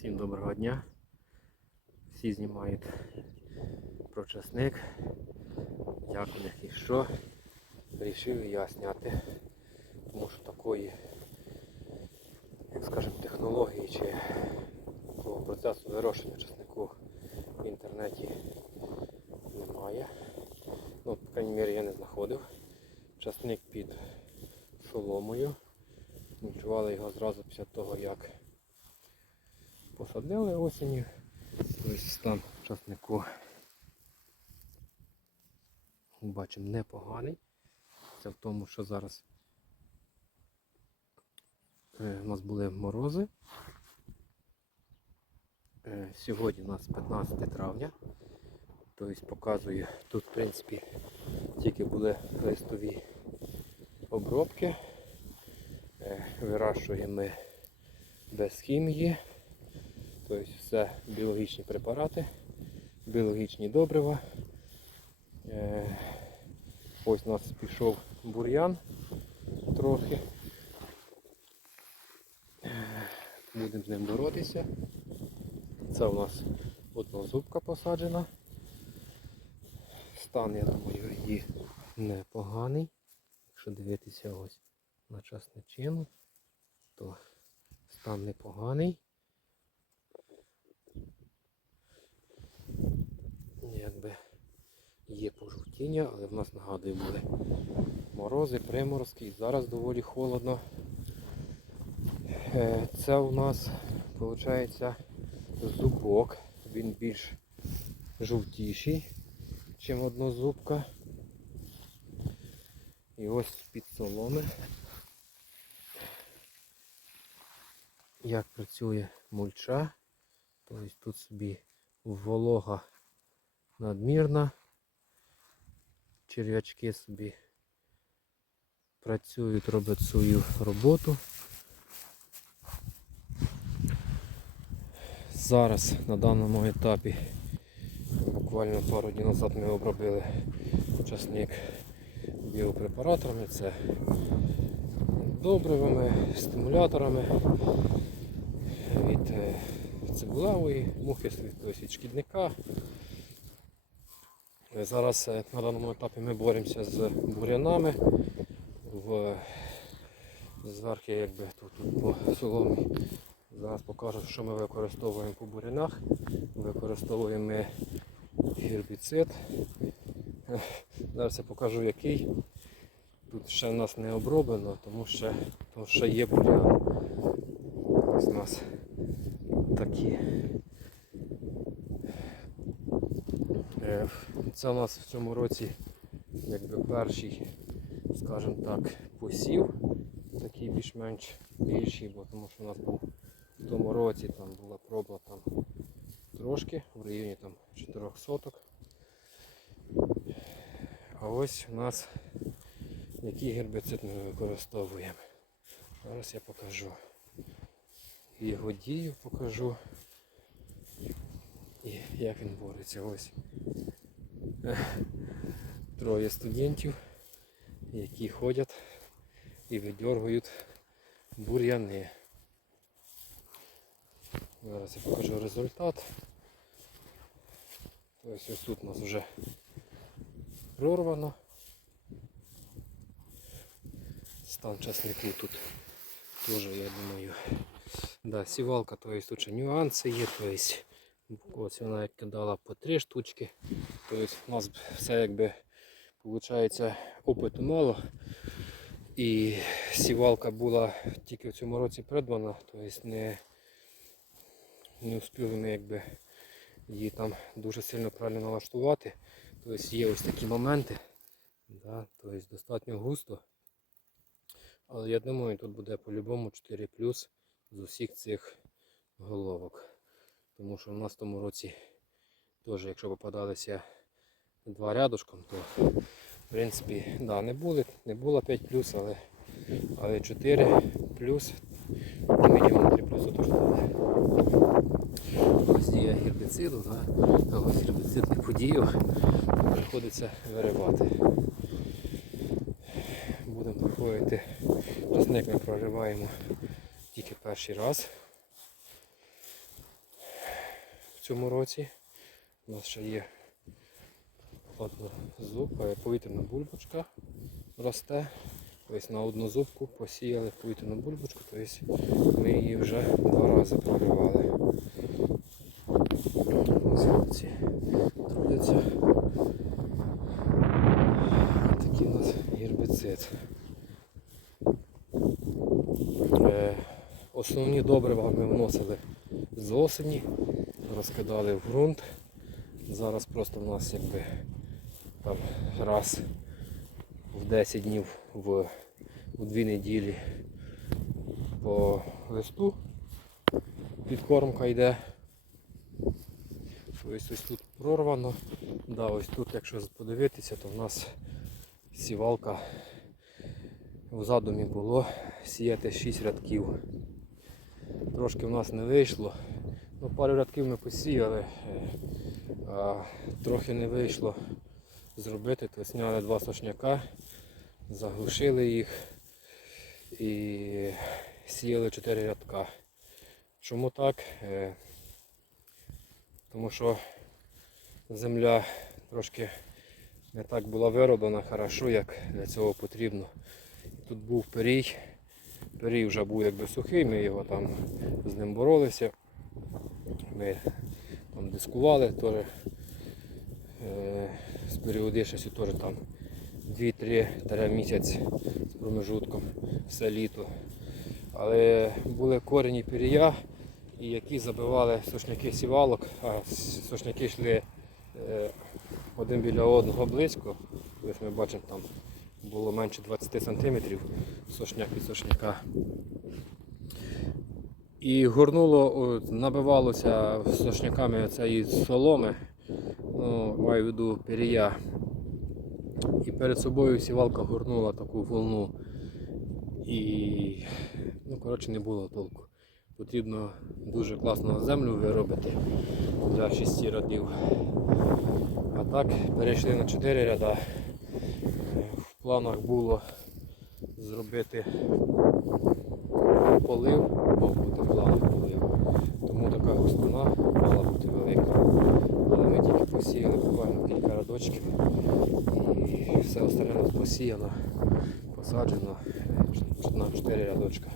Всім доброго дня. Всі знімають про часник, як у них і що. Рішив я зняти, тому що такої, як скажемо, технології чи такого процесу вирощення часнику в інтернеті немає. Ну, по крайній мірі я не знаходив. Часник під соломою. Мульчували його зразу після того, як посадили осінню. Тобто стан часнику бачимо непоганий. Це в тому, що зараз е, у нас були морози. Е, Сьогодні у нас 15 травня. Тобто показую, тут в принципі тільки були листові обробки. Е, Вирощуємо без хімії. Тобто все біологічні препарати, біологічні добрива. Е, Ось у нас пішов бур'ян трохи. Е, Будемо з ним боротися. Це у нас однозубка посаджена. Стан, я думаю, її непоганий. Якщо дивитися ось на часничину, то стан непоганий. Якби є пожовтіння, але в нас нагадую були морози, приморозки і зараз доволі холодно. Е, Це у нас виходить зубок. Він більш жовтіший, ніж однозубка. І ось під соломи. Як працює мульча. Тобто тут собі волога надмірна. Черв'ячки собі працюють, роблять свою роботу. Зараз на даному етапі, буквально пару днів назад ми обробили часник біопрепараторами, це добривами, стимуляторами від е, цибулевої мухи, від шкідника. Зараз е, на даному етапі ми боремося з бурянами. В... Зверху якби тут, тут по соломі. Зараз покажу, що ми використовуємо по бурянах. Використовуємо ми гербіцид. Зараз я покажу який. Тут ще в нас не оброблено, тому що, тому що є бурян. Ось у нас такі. Е, Це у нас в цьому році якби перший, скажімо так, посів, такий більш-менш більший, бо тому що у нас був в тому році там була проба там трошки, в районі там 4 соток. А ось у нас який гербіцид ми використовуємо. Зараз я покажу. Його дію покажу. І як він бореться. Ось троє студентів, які ходять і видергують бур'яни. Зараз я покажу результат. Ось ось тут у нас вже прорвано. Стан часнику тут теж, я думаю. Да, сівалка, то есть тут ще нюанси є, то есть ось вона як кидала по три штучки. Тобто у нас все якби виходить опиту мало. І сівалка була тільки в цьому році придбана, тобто не, не встигли ми якби її там дуже сильно правильно налаштувати. Тобто є ось такі моменти. Да, тобто достатньо густо. Але я думаю, тут буде по-любому 4 плюс з усіх цих головок. Тому що в нас в тому році теж, якщо попадалися два рядушком, то в принципі да, не були, не було 5 плюс, але, але 4 плюс, мінімум 3 плюс. Ось дія гербіциду, да? ось гербіцид не подіяв, приходиться виривати. Будемо проходити. Часник ми прориваємо тільки перший раз. Цьому році. У нас ще є одна зуб, е, повітряна бульбочка росте. Тобто на одну зубку посіяли повітряну бульбочку, тобто ми її вже два рази проривали. Ось хлопці трудяться. Такий у нас гербіцид. Е, Основні добрива ми вносили з осені, розкидали в ґрунт. Зараз просто в нас якби там раз в 10 днів в, у 2 неділі по листу підкормка йде. Ось ось тут прорвано. Да, ось тут, якщо подивитися, то в нас сівалка в задумі було сіяти 6 рядків. Трошки в нас не вийшло. Ну, пару рядків ми посіяли, е, а трохи не вийшло зробити, то зняли два сошняка, заглушили їх і сіяли 4 рядка. Чому так? Е, Тому що земля трошки не так була вироблена хорошо, як для цього потрібно. Тут був перій. Перій вже був якби сухий, ми його там з ним боролися. Ми там дискували теж е, з періодичністю теж там 2-3 місяць з промежутком все літо. Але були корені перія, і які забивали сушняки сівалок, а сушняки йшли е, один біля одного близько. Ось ми бачимо там було менше 20 см сошняк від сошняка. І горнуло, набивалося сошняками цієї соломи, ну, маю в виду перія. І перед собою сівалка горнула таку волну. І ну, коротше, не було толку. Потрібно дуже класно землю виробити для шести рядів. А так перейшли на 4 ряда. Е, В планах було зробити полив, в планах полив. Тому така густина мала бути велика. Але ми тільки посіяли буквально кілька рядочків і все остальне посіяно, посаджено на 4 рядочка.